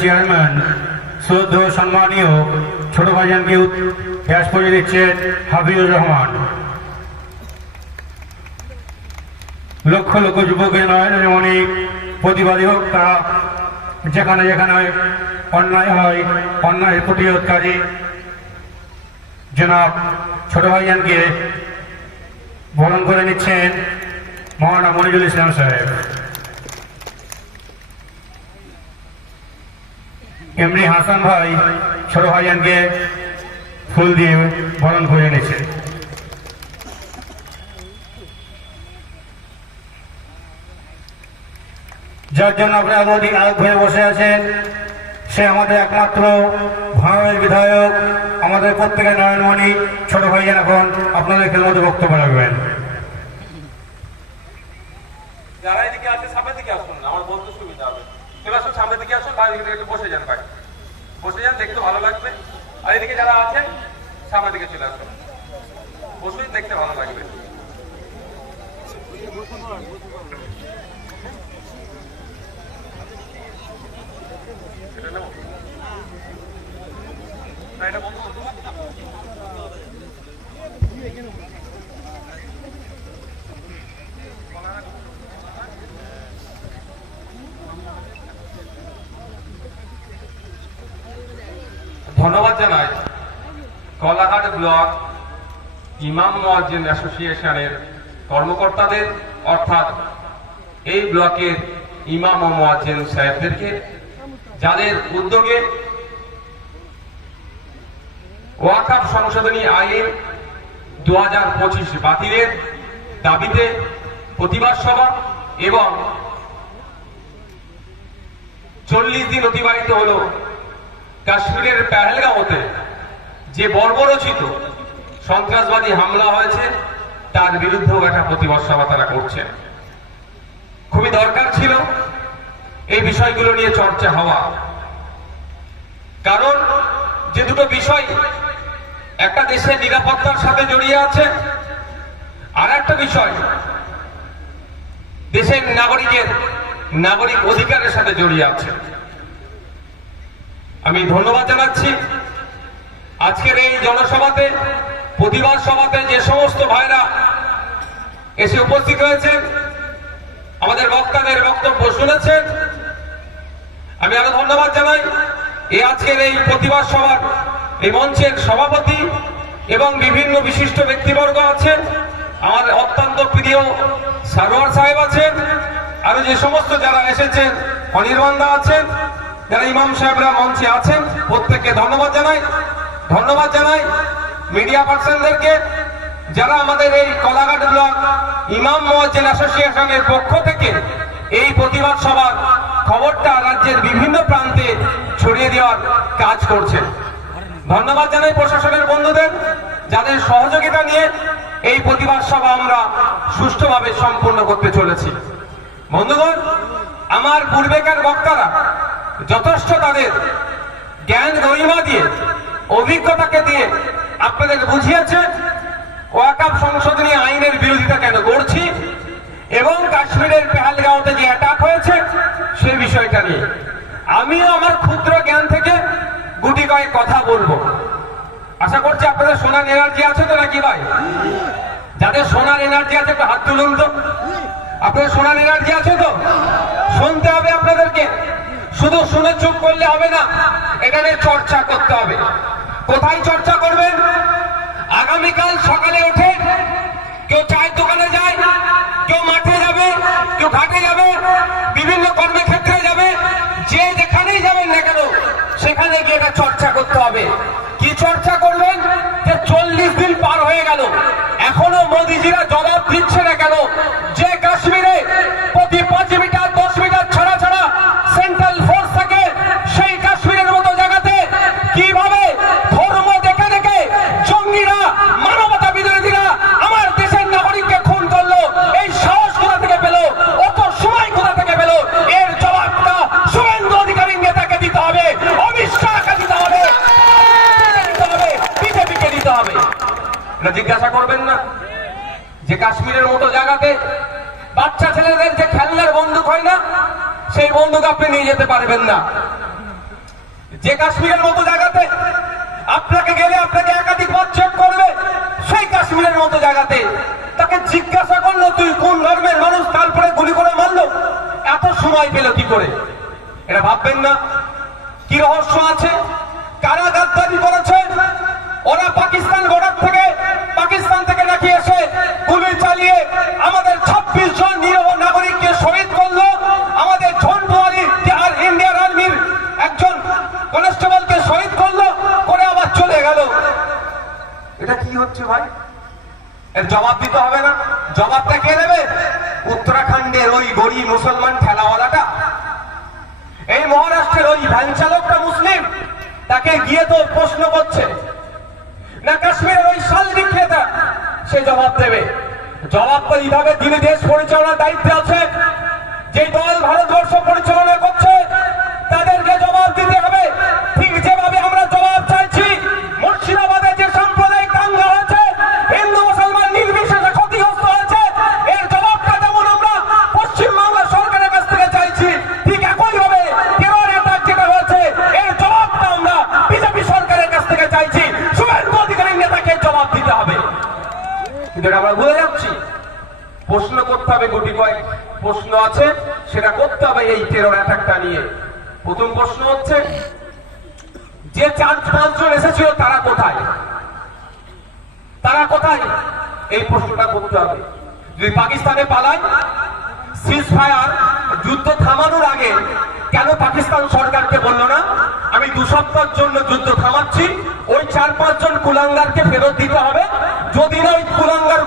Chairman শ্রদ্ধ সম্মানীয় ছোট ভাইজানকে গ্যাস পরিয়ে দিচ্ছেন হাফিজুর রহমান। লক্ষ লক্ষ যুবকের নয় অনেক প্রতিবাদী হোক তারা যেখানে যেখানে অন্যায় হয়, অন্যায় প্রতিরোধকারী জনাব ছোট ভাইজানকে বরণ করে নিচ্ছেন মহানা মনিরুল ইসলাম সাহেব। এমনি হাসান ভাই, ছোট ভাইজানকে ফুল দিয়ে বরণ করে এনেছে। যার জন্য আপনারা মোদী আয়োগ হয়ে বসে আছেন, সে আমাদের একমাত্র ভারতের বিধায়ক, আমাদের প্রত্যেকের নয়নমণি ছোট ভাইজান এখন আপনাদের খেলার মধ্যে বক্তব্য রাখবেন যারা এদিকে আছে সামনের দিকে আসুন আমার বলতে সুবিধা হবে চলে আসুন এদিকে একটু বসে যান ভাই। বসে যান দেখতে ভালো লাগবে। আর এদিকে যারা আছেন সামনের দিকে চলে আসুন। বসুন দেখতে ভালো লাগবে। এটা বন্ধু না, এটা বন্ধ ধন্যবাদ জানাই। কলাঘাট ব্লক ইমাম মোয়াজ্জিন অ্যাসোসিয়েশনের কর্মকর্তাদের, অর্থাৎ এই ব্লকের ইমাম ও সাহেবদেরকে, যাদের উদ্যোগে ওয়াকাফ সংশোধনী আইন দু হাজার পঁচিশ বাতিলের দাবিতে প্রতিবাদ সভা এবং চল্লিশ দিন অতিবাহিত হলো কাশ্মীরের পেহেলগাঁওতে যে বর্বরচিত সন্ত্রাসবাদী হামলা হয়েছে, তার বিরুদ্ধেও একটা প্রতিবাদ সভা তারা করছেন খুবই দরকার ছিল এই বিষয়গুলো নিয়ে চর্চা হওয়া। কারণ যে দুটো বিষয় একটা দেশের নিরাপত্তার সাথে জড়িয়ে আছে, আর একটা বিষয় দেশের নাগরিকের নাগরিক অধিকারের সাথে জড়িয়ে আছে। আমি ধন্যবাদ জানাচ্ছি। আজকের এই জনসভাতে, প্রতিবাদ সভাতে যে সমস্ত ভাইরা এসে উপস্থিত হয়েছেন, আমাদের বক্তাদের বক্তব্য শুনেছেন, আমি আরও ধন্যবাদ জানাই। এই আজকের এই প্রতিবাদ সভার, এই মঞ্চের সভাপতি এবং বিভিন্ন বিশিষ্ট ব্যক্তিবর্গ আছেন। আমার অত্যন্ত প্রিয় সারোয়ার সাহেব আছেন। আরও যে সমস্ত যারা এসেছেন অনির্বাণদা আছেন যারা ইমাম সাহেবরা মঞ্চে আছেন, প্রত্যেককে ধন্যবাদ জানাই। ধন্যবাদ জানাই মিডিয়া পার্সনদেরকে যারা আমাদের এই কলাঘাট ব্লক ইমাম মোয়াজ্জেন অ্যাসোসিয়েশনের পক্ষ থেকে এই প্রতিবাদ সভার খবরটা রাজ্যের বিভিন্ন প্রান্তে ছড়িয়ে দেওয়ার কাজ করছেন। ধন্যবাদ জানাই প্রশাসনের বন্ধুদের, যাদের সহযোগিতা নিয়ে এই প্রতিবাদ সভা আমরা সুষ্ঠুভাবে সম্পূর্ণ করতে চলেছি। বন্ধুগণ, আমার পূর্বেকার বক্তারা যথেষ্ট তাদের জ্ঞান, গরিমা দিয়ে, অভিজ্ঞতাকে দিয়ে আপনাদের বুঝিয়েছে ওয়াকাপ সংশোধনী আইনের বিরোধিতা কেন করছি এবং কাশ্মীরের পেহালগাঁওতে যে অ্যাটাক হয়েছে সে বিষয়টা নিয়ে। আমিও আমার ক্ষুদ্র জ্ঞান থেকে গুটি কয়েক কথা বলব। আশা করছি আপনাদের সোনার এনার্জি আছে তো নাকি ভাই? যাদের সোনার এনার্জি আছে একটু হাত তুলুন তো। আপনাদের সোনার এনার্জি আছে তো? শুনতে হবে আপনাদেরকে। শুধু শুনে চুপ করলে হবে না, এটা নিয়ে চর্চা করতে হবে। কোথায় চর্চা করবেন? আগামীকাল সকালে উঠে কেউ চায়ের দোকানে যায়, কেউ মাঠে যাবে, কেউ ঘাটে যাবে, বিভিন্ন কর্মক্ষেত্রে যাবে, যে যেখানেই যাবেন না কেন, সেখানে গিয়ে এটা চর্চা করতে হবে। কি চর্চা করবেন? যে চল্লিশ দিন পার হয়ে গেল, এখনও মোদিজিরা জবাব দিচ্ছে না কেন, যে কাশ্মীরে প্রতি পাঁচ মিটার দশ মিটার ছাড়া ছাড়া সেন্ট্রাল ফোর্স থাকে সেই কাশ্মীরের মতো জায়গাতে কীভাবে ধর্ম দেখে দেখে জঙ্গিরা মানবতা বিরোধীরা আমার দেশের নাগরিককে খুন করল এই সাহস কোথা থেকে পেল অত সময় কোথা থেকে পেল এর জবাবটা শুভেন্দু অধিকারী নেতাকে দিতে হবে অমিত শাহকে দিতে হবে দিতে হবে বিজেপিকে দিতে হবে এটা জিজ্ঞাসা করবেন না। যে কাশ্মীরের মতো জায়গাতে বাচ্চা ছেলেদের যে খেলনার বন্দুক হয় না, সেই বন্দুক আপনি নিয়ে যেতে পারবেন না। যে কাশ্মীরের মতো জায়গাতে আপনাকে গেলে আপনাকে একাধিকবার চেক করবে, সেই কাশ্মীরের মতো জায়গাতে তাকে জিজ্ঞাসা করল, তুই কোন ধর্মের মানুষ? তারপরে গুলি করে মারলো। এত সময় পেল কি করে? এটা ভাববেন না। কি রহস্য আছে? কারা গাদ্দারি করেছে? ওরা পাকিস্তান থেকে নাকি এসে গুলি চালিয়ে আমাদের ছাব্বিশ জন নিরহ নাগরিককে শহীদ করল আমাদের ঝন্টুয়ারি আর ইন্ডিয়ান আর্মির একজন কনস্টেবলকে শহীদ করল করে আবার চলে গেল এটা কি হচ্ছে ভাই? এর জবাব দিতে হবে না। জবাবটা কে দেবে? উত্তরাখণ্ডের ওই গরিব মুসলমান ঠেলাওয়ালাটা। এই মহারাষ্ট্রের ওই ভ্যান চালকটা মুসলিম, তাকে গিয়ে তো প্রশ্ন করছে। না কাশ্মীরের ওই শাল বিক্রেতা, সে জবাব দেবে। জবাব তো এইভাবে যিনি দেশ পরিচালনার দায়িত্বে আছে। যে দল ভারতবর্ষ পরিচালনা করছে প্রশ্ন আছে, সেটা করতে হবে এই টেরর অ্যাটাকটা নিয়ে। প্রথম প্রশ্ন হচ্ছে, যে চার পাঁচজন এসেছিল, তারা কোথায়? তারা কোথায়? এই প্রশ্নটা করতে হবে। যদি পাকিস্তানে পালায় সিজ ফায়ার যুদ্ধ থামানোর আগে কেন পাকিস্তান সরকারকে বলল না? আমি দু সপ্তাহের জন্য যুদ্ধ থামাচ্ছি, ওই চার পাঁচজন কুলাঙ্গারকে ফেরত দিতে হবে। যদি না, ওই কুলাঙ্গার